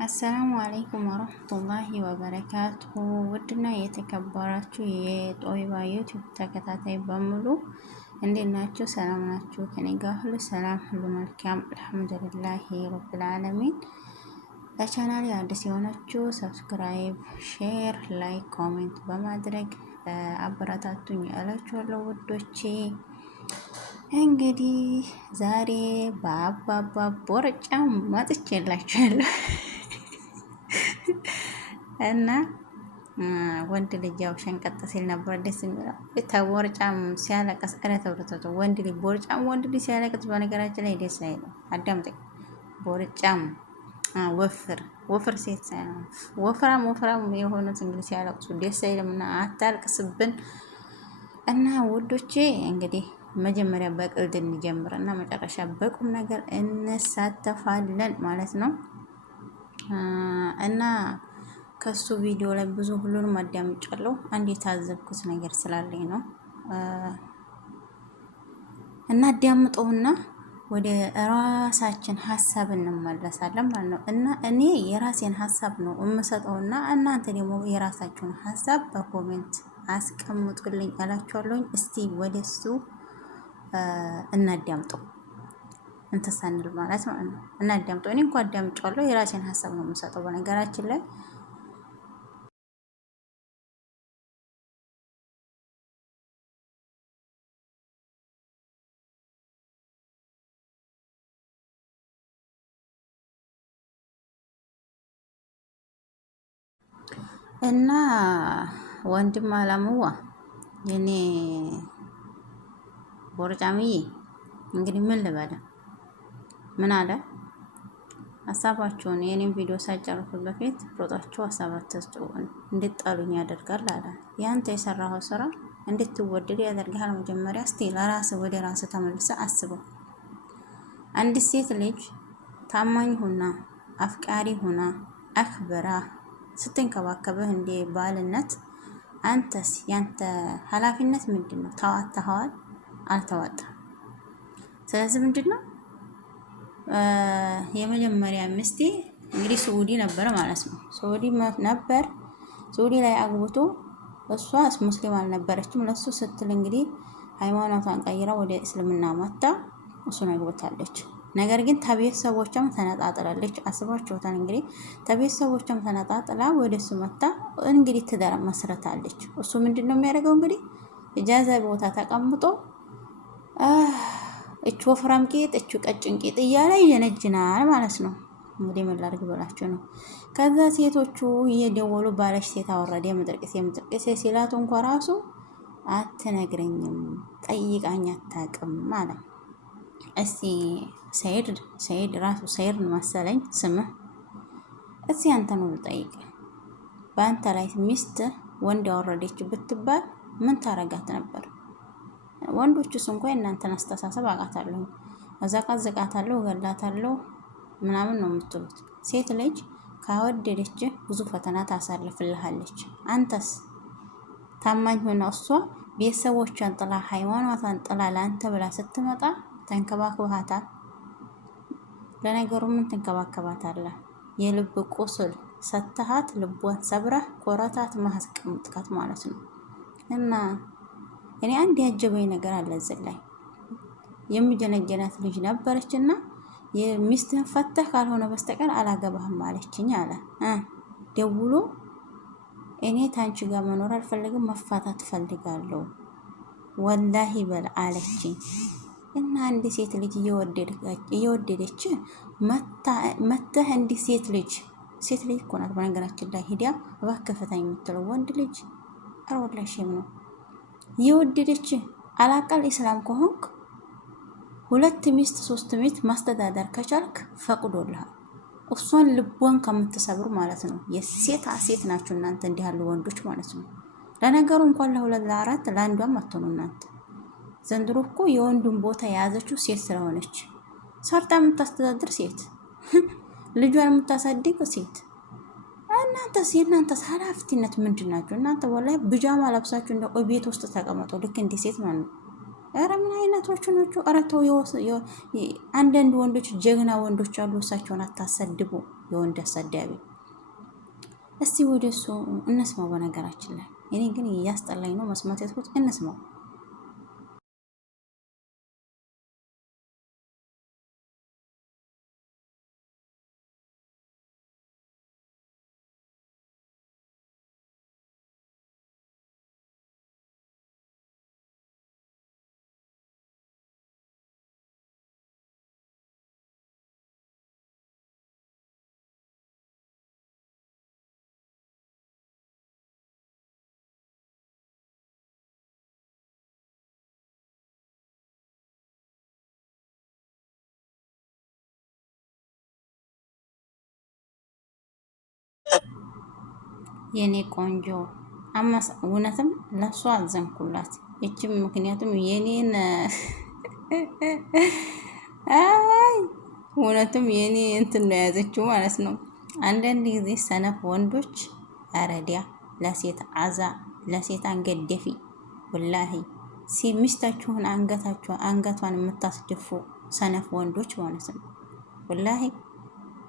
አሰላሙ አለይኩም ወረህመቱላሂ ወበረካቱሁ። ውድና የተከበራችሁ የጦይባ ዩቲዩብ ተከታታይ በሙሉ እንዴት ናችሁ? ሰላም ናችሁ? ከኔ ጋር ሁሉ ሰላም፣ ሁሉ መልካም አልሐምዱሊላሂ ረብል ዓለሚን። ለቻናሌ አዲስ የሆናችሁ ሰብስክራይብ፣ ሼር፣ ላይክ፣ ኮሜንት በማድረግ አበረታቱኝ እላችኋለሁ ውዶቼ። እንግዲህ ዛሬ በአባባ ቦርጫም መጥቼላችኋለሁ እና ወንድ ልጅ ያው ሸንቀጥ ሲል ነበር ደስ የሚለው። ተቦርጫም ሲያለቅስ ተው ወንድ ልጅ ቦርጫም ወንድ ልጅ ሲያለቅስ በነገራችን ላይ ደስ አይልም። አዳምጠኝ። ቦርጫም ወፍር ሴት ወፍራም የሆኑት እንግዲህ ሲያለቅሱ ደስ አይልም እና አታልቅስብን። እና ውዶቼ እንግዲህ መጀመሪያ በቅልድ እንጀምር እና መጨረሻ በቁም ነገር እንሳተፋለን ማለት ነው። እና ከሱ ቪዲዮ ላይ ብዙ ሁሉንም አዳምጫለሁ። አንድ የታዘብኩት ነገር ስላለኝ ነው እና አዳምጠውና ወደ ራሳችን ሀሳብ እንመለሳለን ማለት ነው። እና እኔ የራሴን ሀሳብ ነው የምሰጠውና እናንተ ደግሞ የራሳችሁን ሀሳብ በኮሜንት አስቀምጡልኝ እላችኋለሁኝ። እስቲ ወደሱ እናዳምጠው እንተሳንል ማለት ነው። እናዳምጠው። እኔ እንኳን አዳምጫለሁ፣ የራሴን ሀሳብ ነው የምሰጠው በነገራችን ላይ እና ወንድም አላምዋ የኔ ቦርጫምዬ እንግዲህ ምን ልበለ፣ ምን አለ ሀሳባቸውን የኔን ቪዲዮ ሳይጨርሱ በፊት ሮጣችሁ ሀሳብ አትስጡ፣ እንድትጠሉኝ ያደርጋል አለ። ያንተ የሰራኸው ስራ እንድትወደድ ያደርጋል። መጀመሪያ እስቲ ለራስ ወደ ራስ ተመልሰ አስበው። አንድ ሴት ልጅ ታማኝ ሁና አፍቃሪ ሁና አክብራ ስትንከባከብህ እንደ ባልነት አንተስ ያንተ ኃላፊነት ምንድን ነው? ተዋጥተኸዋል? አልተዋጣም። ስለዚህ ምንድን ነው የመጀመሪያ ሚስቴ እንግዲህ ስዑዲ ነበረ ማለት ነው። ስዑዲ ነበር። ስዑዲ ላይ አግብቶ እሷ ሙስሊም አልነበረችም። ለሱ ስትል እንግዲህ ሃይማኖቷን ቀይራ ወደ እስልምና መጣ። እሱን አግብታለች። ነገር ግን ተቤተሰቦቿም ተነጣጥላለች። አስባችሁታል እንግዲህ ተቤተሰቦቿም ተነጣጥላ ወደ እሱ መጣ። እንግዲህ ትዳር መስረታለች። እሱ ምንድን ነው የሚያደርገው እንግዲህ እጃዛ ቦታ ተቀምጦ እቹ ወፍራም ቂጥ እቹ ቀጭን ቂጥ እያለ ይነጅናል ማለት ነው። እንግዲህ ምን ላድርግ ብላችሁ ነው። ከዛ ሴቶቹ እየደወሉ ባለሽ ሴት አወረደ የምጥርቅሴ ሲላቱ እንኳ ራሱ አትነግረኝም፣ ጠይቃኝ አታውቅም ማለት እስቲ ሰይድ ራሱ ሰይድ መሰለኝ ስምህ። እስቲ አንተን ሁሉ ጠይቅ። በአንተ ላይ ሚስት ወንድ ያወረደች ብትባል ምን ታረጋት ነበር? ወንዶቹስ እንኳን እናንተን አስተሳሰብ አውቃታለሁ፣ አዘቃዝቃታለሁ፣ እገላታለሁ ምናምን ነው የምትሉት። ሴት ልጅ ካወደደች ብዙ ፈተና ታሳልፍልሃለች። አንተስ ታማኝ ሆነ እሷ ቤተሰቦቿን ጥላ ሃይማኖቷን ጥላ ለአንተ ብላ ስትመጣ ተንከባክባታል? ለነገሩ ምን ትንከባከባታለህ? የልብ ቁስል ሰተሃት ልቧን ሰብረህ ኮረታት ማስቀምጥካት ማለት ነው። እና እኔ አንድ ያጀበኝ ነገር አለ እዚህ ላይ። የሚጀነጀናት ልጅ ነበረች እና የሚስትህን ፈተህ ካልሆነ በስተቀር አላገባህም አለችኝ አለ። ደውሎ እኔ ታንቺ ጋር መኖር አልፈልግም፣ መፋታት ፈልጋለሁ ወላሂ በል አለችኝ። እና አንድ ሴት ልጅ እየወደደች መተህ እንዲህ ሴት ልጅ እኮ ናት በነገራችን ላይ ሂዲያ እባክህ ፍታኝ የምትለው ወንድ ልጅ አሮላሽም ነው። እየወደደች አላቃል ኢስላም ከሆንክ 2 ሚስት 3 ሚስት ማስተዳደር ከቻልክ ፈቅዶልሃል። እሷን ልቧን ከምትሰብሩ ማለት ነው። ሴት ናችሁ እናንተ እንዲህ ያሉ ወንዶች ማለት ነው። ለነገሩ እንኳን ለ2 ለ4 ለአንዷም አትሆኑ እናንተ። ዘንድሮ እኮ የወንዱን ቦታ የያዘችው ሴት ስለሆነች ሰርታ የምታስተዳድር ሴት፣ ልጇን የምታሳድግ ሴት። የእናንተስ ኃላፊነት ምንድን ናቸው? እናንተ ወላሂ ብጃማ ለብሳችሁ እንደ ቤት ውስጥ ተቀመጡ ልክ እንዲህ ሴት ማለት ነው። ኧረ ምን አይነቶቹ ናቸው? ኧረ ተው። አንዳንድ ወንዶች ጀግና ወንዶች አሉ። እሳቸውን አታሰድቡ። የወንድ አሰዳቢ። እስቲ ወደ እሱ እንስማው። በነገራችን ላይ እኔ ግን እያስጠላኝ ነው መስማት ያስኩት። እንስማው። የኔ ቆንጆ እውነትም ለሷ አዘንኩላት። እችም ምክንያቱም የኔን አይ እውነትም የኔ እንትን ነው የያዘችው ማለት ነው። አንዳንድ ጊዜ ሰነፍ ወንዶች አረዲያ ለሴት አዛ ለሴት አንገት ደፊ ወላሂ ሚስታችሁን አንገቷን የምታስደፉ ሰነፍ ወንዶች ማለት ነው። ወላሂ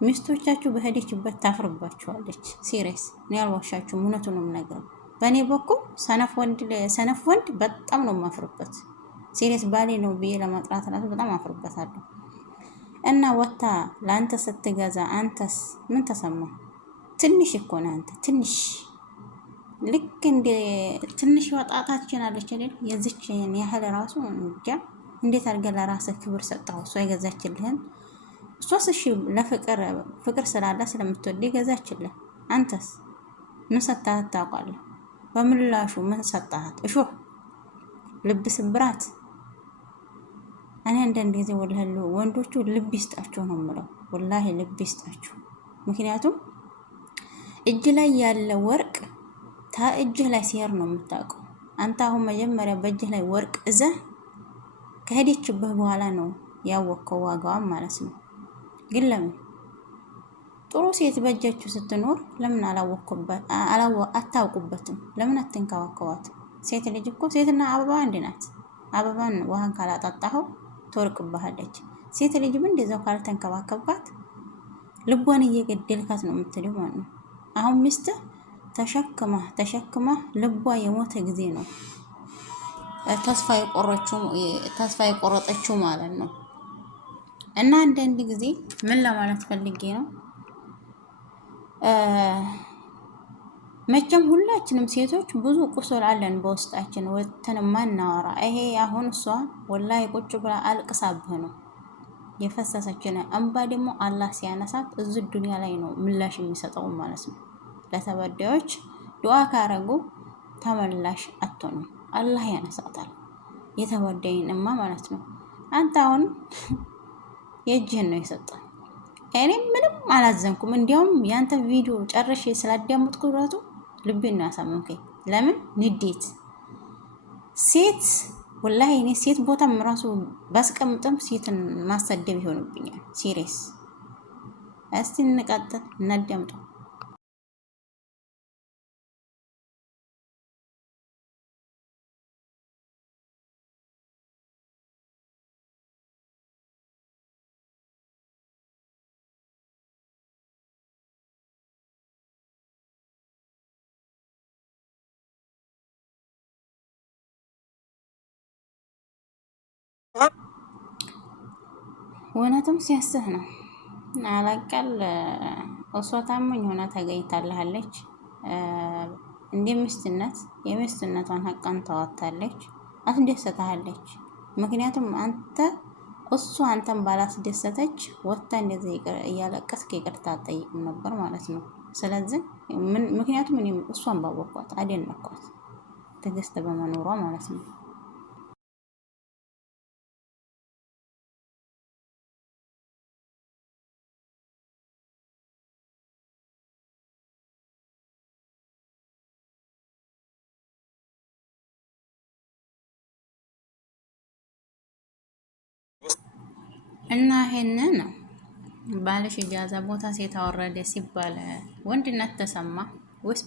ሚስቶቻችሁ በሄደችበት ታፍርባችኋለች። ሲሪየስ እኔ አልዋሻችሁም፣ እውነቱን ነው የምነግረው። በእኔ በኩል ሰነፍ ወንድ በጣም ነው የማፍርበት። ሲሪየስ ባሌ ነው ብዬ ለማጥራት ራሱ በጣም አፍርበታለሁ። እና ወታ ለአንተ ስትገዛ አንተስ ምን ተሰማ? ትንሽ እኮ ነው አንተ ትንሽ ልክ እንደ ትንሽ ወጣታችን አለች አይደል? የዚችን ያህል ራሱ እንጃ እንዴት አድርገህ ለራስህ ክብር ሰጠው? እሷ የገዛችልህን እሷስ እሺ ፍቅር ስላለ ስለምትወድ ገዛችልህ። አንተስ ምን ሰጣሃት ታውቃለህ? በምላሹ ምን ሰጣሃት? እሾህ፣ ልብ ስብራት። እኔ አንዳንድ ጊዜ ወንዶቹ ልብ ይስጣችሁ ነው የምለው። ወላሂ ልብ ይስጣችሁ። ምክንያቱም እጅ ላይ ያለ ወርቅ እጅህ ላይ ሲሄድ ነው የምታውቀው። አንተ አሁን መጀመሪያ በእጅህ ላይ ወርቅ እዘህ ከሄደችብህ በኋላ ነው ያወቅከው ዋጋዋን ማለት ነው። ግን ለምን ጥሩ ሴት በእጃችሁ ስትኖር ለምን አታውቁበትም? ለምን አትንከባከቧት? ሴት ልጅ እኮ ሴትና አበባ አንድ ናት። አበባን ውሃን ካላጠጣኸው ትወርቅብሃለች። ሴት ልጅም እንደዛው ካልተንከባከብካት ልቧን እየገደልካት ነው የምትለው ማለት ነው። አሁን ሚስትህ ተሸክማ ልቧ የሞተ ጊዜ ነው ተስፋ የቆረጠችው ማለት ነው። እና አንዳንድ ጊዜ ምን ለማለት ፈልጌ ነው፣ መቼም ሁላችንም ሴቶች ብዙ ቁስል አለን በውስጣችን ወጥተን ማናወራ። ይሄ አሁን እሷ ወላሂ ቁጭ ብላ አልቅሳብህ ነው የፈሰሰችን እንባ ደግሞ አላህ ሲያነሳት እዚህ ዱንያ ላይ ነው ምላሽ የሚሰጠው ማለት ነው። ለተበዳዮች ዱዓ ካረጉ ተመላሽ አትሆንም፣ አላህ ያነሳታል የተበዳይንማ ማለት ነው። አንተ አሁን የእጅህን ነው የሰጠው። እኔ ምንም አላዘንኩም። እንዲያውም ያንተ ቪዲዮ ጨርሼ ስላዳመጥኩ ራሱ ልቤን ነው ያሳመንከኝ። ለምን ንዴት ሴት ወላሂ እኔ ሴት ቦታም ራሱ ባስቀምጥም ሴትን ማሰደብ ይሆንብኛል። ሲሪየስ። እስቲ እንቀጥል፣ እናዳምጠው። እውነትም ሲያስህ ነው አላቀል እሷ ታማኝ ሆና ተገኝታለች። እንደ ሚስትነት የሚስትነቷን ሀቃን ተዋታለች፣ አስደሰታለች። ምክንያቱም እሱ አንተን ባላስደሰተች ወጥታ እንደዚህ እያለቀስክ ይቅርታ አትጠይቅም ነበር ማለት ነው። ስለዚህ ምክንያቱም እኔም እሷን ባወኳት አደነኳት፣ ትዕግስት በመኖሯ ማለት ነው። እና ይሄንን ነው ባልሽ ኢጃዛ ቦታ ሴት አወረደ ሲባል ወንድነት ተሰማ ወይስ